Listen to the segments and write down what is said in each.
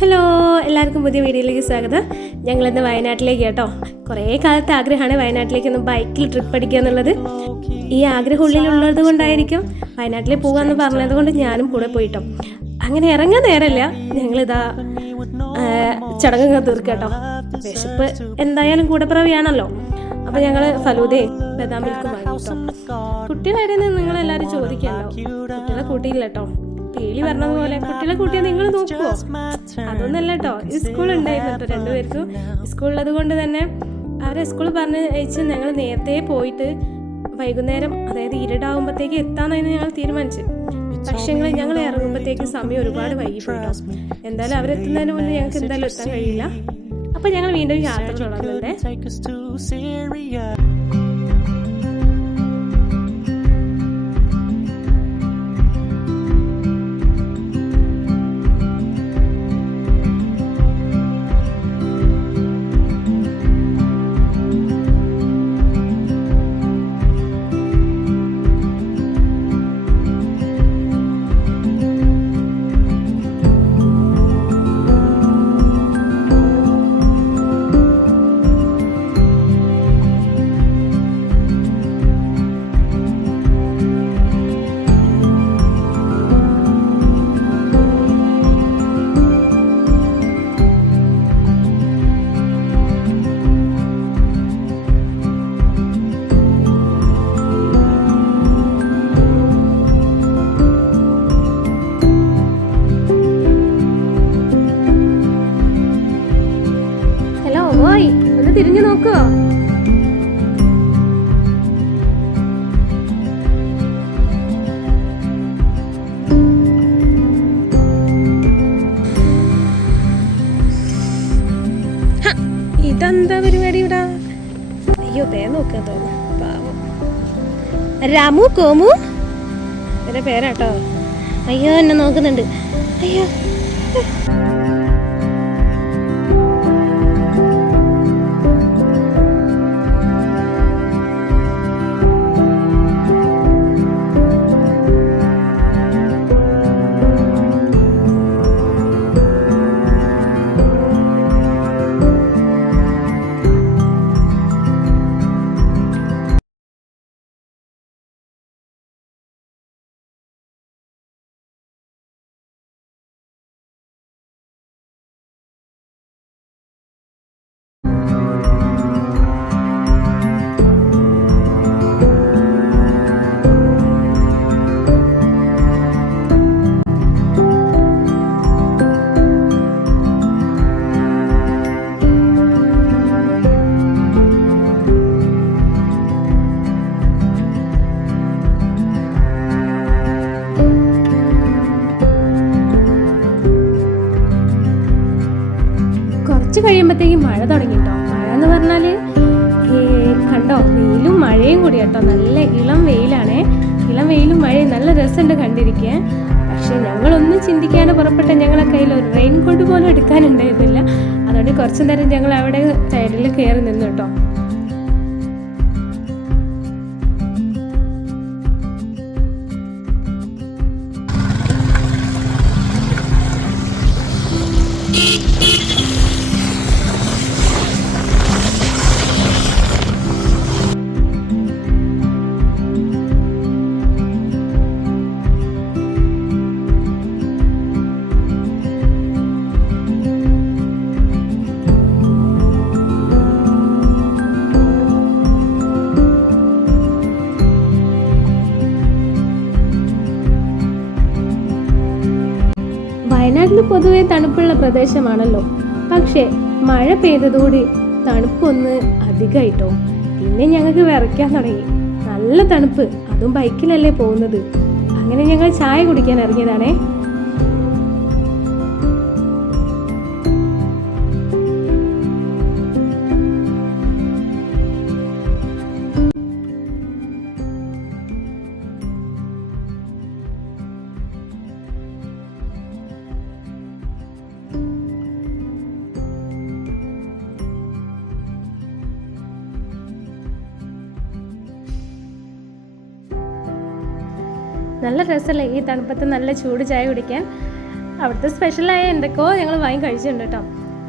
Hello, എല്ലാവർക്കും പുതിയ വീഡിയോയിലേക്ക് സ്വാഗതം. ഞങ്ങളിന്ന് വയനാട്ടിലേക്ക് കേട്ടോ. കുറേ കാലത്തെ ആഗ്രഹമാണ് വയനാട്ടിലേക്കൊന്ന് ബൈക്കിൽ ട്രിപ്പ് അടിക്കുക എന്നുള്ളത്. ഈ ആഗ്രഹം ഉള്ളിലുള്ളത് കൊണ്ടായിരിക്കും വയനാട്ടിൽ പോകാമെന്ന് പറഞ്ഞത് കൊണ്ട് ഞാനും കൂടെ പോയിട്ടോ. അങ്ങനെ ഇറങ്ങാൻ നേരമില്ല, ഞങ്ങളിതാ ചടങ്ങൊക്കെ തീർക്കുക കേട്ടോ. വിശപ്പ് എന്തായാലും കൂടപ്പിറവിയാണല്ലോ. അപ്പോൾ ഞങ്ങൾ ഫലൂദയും ബദാം മിൽക്കും വാങ്ങിട്ടോ. കുട്ടികളായിരുന്നു നിങ്ങളെല്ലാവരും ചോദിക്കാമല്ലോ. കുട്ടികളെ കൂട്ടിയില്ല കേട്ടോ. പേളി പറഞ്ഞതുപോലെ കുട്ടികളെ കൂട്ടിയാൽ നിങ്ങൾ നോക്കുമോ? അതൊന്നല്ല കേട്ടോ. ഈ സ്കൂൾ ഉണ്ടായിരുന്നു കേട്ടോ രണ്ടുപേർക്കും. സ്കൂളുള്ളത് കൊണ്ട് തന്നെ അവരെ സ്കൂൾ പറഞ്ഞ് അയച്ച് ഞങ്ങൾ നേരത്തെ പോയിട്ട് വൈകുന്നേരം, അതായത് ഇരുടാകുമ്പോഴത്തേക്ക് എത്താമെന്നായിരുന്നു ഞങ്ങൾ തീരുമാനിച്ചു. പക്ഷേ ഞങ്ങൾ ഇറങ്ങുമ്പോഴത്തേക്ക് സമയം ഒരുപാട് വൈകിപ്പോയിട്ടോ. എന്തായാലും അവരെത്തുന്നതിന് മുന്നേ ഞങ്ങൾക്ക് എന്തായാലും എത്താൻ കഴിയില്ല. അപ്പം ഞങ്ങൾ വീണ്ടും യാത്ര തുടങ്ങുന്നുണ്ട്. ഒന്ന് തിരിഞ്ഞു നോക്കുവോ? ഇതെന്താ പരിപാടി ഇവിടെ? അയ്യോ, പേര് നോക്കാൻ തോന്നുന്നു. പാവം രാമു കോമു എന്റെ പേരാട്ടോ. അയ്യോ, എന്നെ നോക്കുന്നുണ്ട്. അയ്യോ, കുറച്ച് കഴിയുമ്പോഴത്തേക്കും മഴ തുടങ്ങിട്ടോ. മഴ എന്ന് പറഞ്ഞാൽ കണ്ടോ, വെയിലും മഴയും കൂടി കേട്ടോ. നല്ല ഇളം വെയിലാണേ. ഇളം വെയിലും മഴയും നല്ല രസമുണ്ട് കണ്ടിരിക്കാൻ. പക്ഷെ ഞങ്ങളൊന്നും ചിന്തിക്കാതെ പുറപ്പെട്ട ഞങ്ങളെ കയ്യിൽ ഒരു റെയിൻ കോട്ട് പോലും എടുക്കാനുണ്ടായിരുന്നില്ല. അതുകൊണ്ട് കുറച്ചു നേരം ഞങ്ങൾ അവിടെ സൈഡിൽ കയറി നിന്നു കേട്ടോ. വയനാട്ടിൽ പൊതുവെ തണുപ്പുള്ള പ്രദേശമാണല്ലോ. പക്ഷേ മഴ പെയ്തതോടെ തണുപ്പൊന്ന് അധികമായിട്ടോ. പിന്നെ ഞങ്ങൾക്ക് വിറയ്ക്കാൻ തുടങ്ങി. നല്ല തണുപ്പ്, അതും ബൈക്കിലല്ലേ പോകുന്നത്. അങ്ങനെ ഞങ്ങൾ ചായ കുടിക്കാൻ ഇറങ്ങിയതാണേ. നല്ല രസമല്ലേ ഈ തണുപ്പത്ത് നല്ല ചൂട് ചായ കുടിക്കാൻ. അവിടുത്തെ സ്പെഷ്യലായ എന്തൊക്കെയോ ഞങ്ങൾ വാങ്ങി കഴിച്ചിട്ടുണ്ട് കേട്ടോ.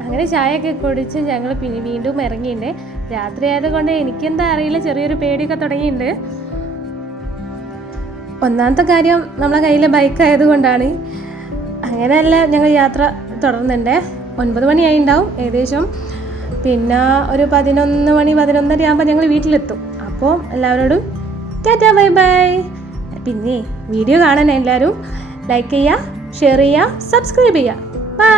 അങ്ങനെ ചായയൊക്കെ കുടിച്ച് ഞങ്ങൾ പിന്നെ വീണ്ടും ഇറങ്ങിയിട്ടുണ്ട്. രാത്രി ആയതുകൊണ്ട് എനിക്കെന്താ അറിയില്ല, ചെറിയൊരു പേടിയൊക്കെ തുടങ്ങിയിട്ടുണ്ട്. ഒന്നാമത്തെ കാര്യം നമ്മളെ കയ്യിൽ ബൈക്ക് ആയതുകൊണ്ടാണ്. അങ്ങനെയല്ല ഞങ്ങൾ യാത്ര തുടർന്നുണ്ട്. 9 മണിയായി ഉണ്ടാവും ഏകദേശം. പിന്നെ ഒരു 11 മണി 11:30 ആകുമ്പോൾ ഞങ്ങൾ വീട്ടിലെത്തും. അപ്പോൾ എല്ലാവരോടും ടാറ്റാ ബൈ ബൈ. പിന്നെ വീഡിയോ കാണാൻ എല്ലാവരും ലൈക്ക് ചെയ്യുക, ഷെയർ ചെയ്യുക, സബ്സ്ക്രൈബ് ചെയ്യുക. ബൈ.